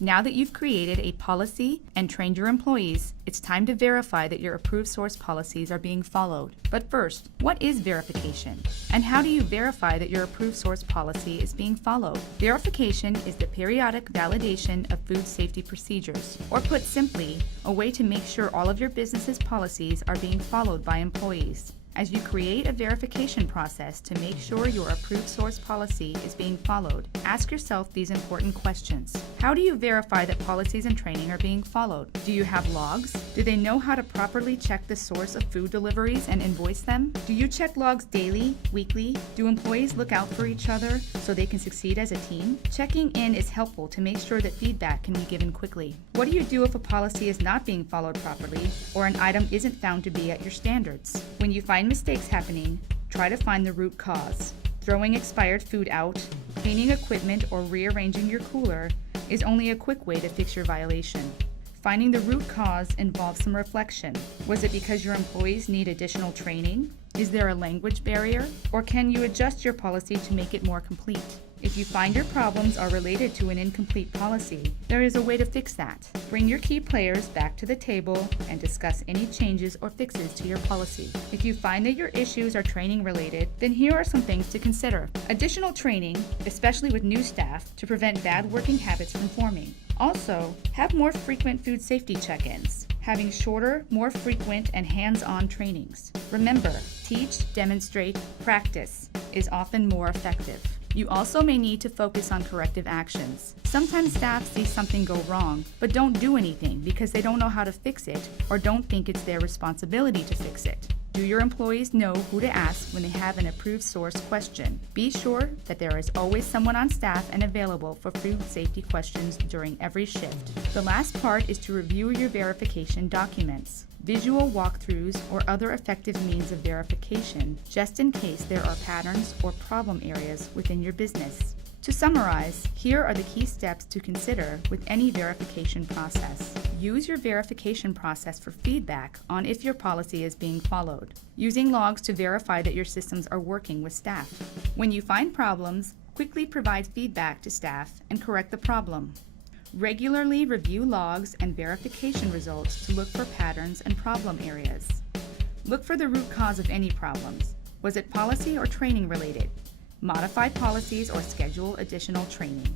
Now that you've created a policy and trained your employees, it's time to verify that your approved source policies are being followed. But first, what is verification? And how do you verify that your approved source policy is being followed? Verification is the periodic validation of food safety procedures, or put simply, a way to make sure all of your business's policies are being followed by employees. As you create a verification process to make sure your approved source policy is being followed, ask yourself these important questions. How do you verify that policies and training are being followed? Do you have logs? Do they know how to properly check the source of food deliveries and invoice them? Do you check logs daily, weekly? Do employees look out for each other so they can succeed as a team? Checking in is helpful to make sure that feedback can be given quickly. What do you do if a policy is not being followed properly or an item isn't found to be at your standards? When you find mistakes happening, try to find the root cause. Throwing expired food out, cleaning equipment, or rearranging your cooler is only a quick way to fix your violation. Finding the root cause involves some reflection. Was it because your employees need additional training? Is there a language barrier? Or can you adjust your policy to make it more complete? If you find your problems are related to an incomplete policy, there is a way to fix that. Bring your key players back to the table and discuss any changes or fixes to your policy. If you find that your issues are training related, then here are some things to consider. Additional training, especially with new staff, to prevent bad working habits from forming. Also, have more frequent food safety check-ins. Having shorter, more frequent, and hands-on trainings. Remember, teach, demonstrate, practice is often more effective. You also may need to focus on corrective actions. Sometimes staff see something go wrong, but don't do anything because they don't know how to fix it or don't think it's their responsibility to fix it. Do your employees know who to ask when they have an approved source question? Be sure that there is always someone on staff and available for food safety questions during every shift. The last part is to review your verification documents. Visual walkthroughs or other effective means of verification, just in case there are patterns or problem areas within your business. To summarize, here are the key steps to consider with any verification process. Use your verification process for feedback on if your policy is being followed. Using logs to verify that your systems are working with staff. When you find problems, quickly provide feedback to staff and correct the problem. Regularly review logs and verification results to look for patterns and problem areas. Look for the root cause of any problems. Was it policy or training related? Modify policies or schedule additional training.